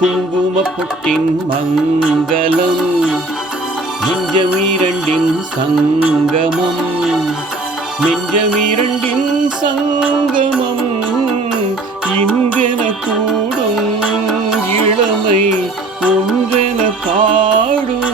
குங்குமப்பொட்டின் மங்களம் நெஞ்சமீரண்டின் சங்கமம் நெஞ்சமீரண்டின் சங்கமம் இன்றென கூடும் இளமை ஒன்றென பாடும்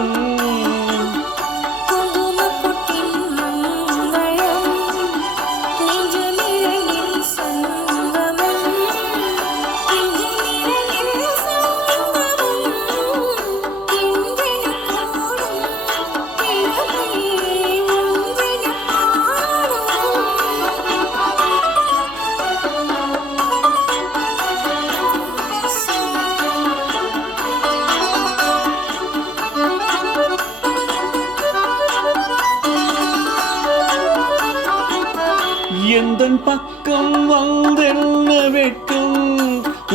எந்தன் பக்கம் வந்தென்ன வெட்கம்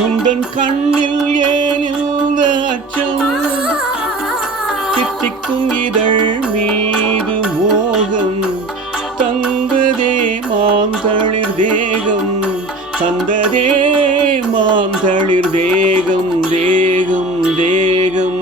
உந்தன் கண்ணில் ஏன் இந்த அச்சம் தித்திக்கும் இதழ் மீது மோகம் தந்ததே மாந்தளிர் தேகம் தந்ததே மாந்தளிர் தேகம் தேகம் தேகம்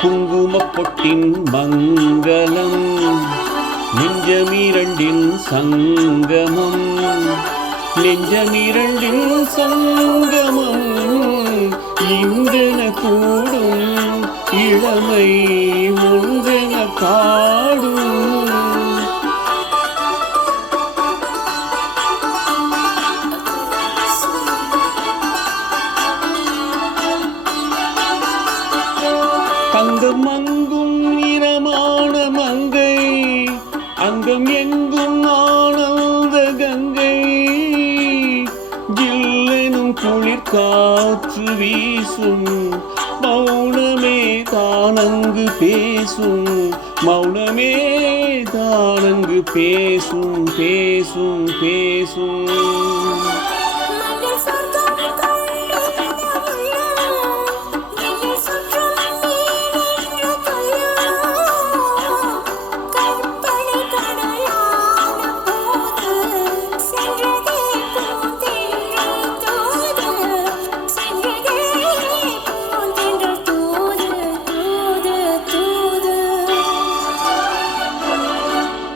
குங்குமப்பொட்டின் மங்களம் நெஞ்சமீரண்டின் சங்கமம் நெஞ்சமீரண்டின் சங்கமம் இன்றென கூடும் இளமை ஒன்றென பாடும் தங்கம் அங்கும் நிறமான மங்கை அங்கம் எங்கும் ஆனந்த கங்கை ஜில்லெனும் குளிர் காற்று வீசும் மௌனமே தானங்கு பேசும் மௌனமே தானங்கு பேசும் பேசும் பேசும்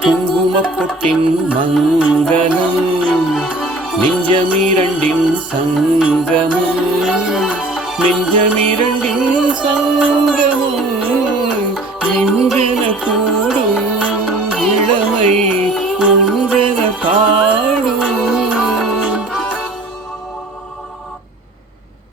குங்குமப்பொட்டின் மங்களம் நெஞ்சமீரண்டின் சங்கமம் நெஞ்சமீரண்டின் சங்கமம்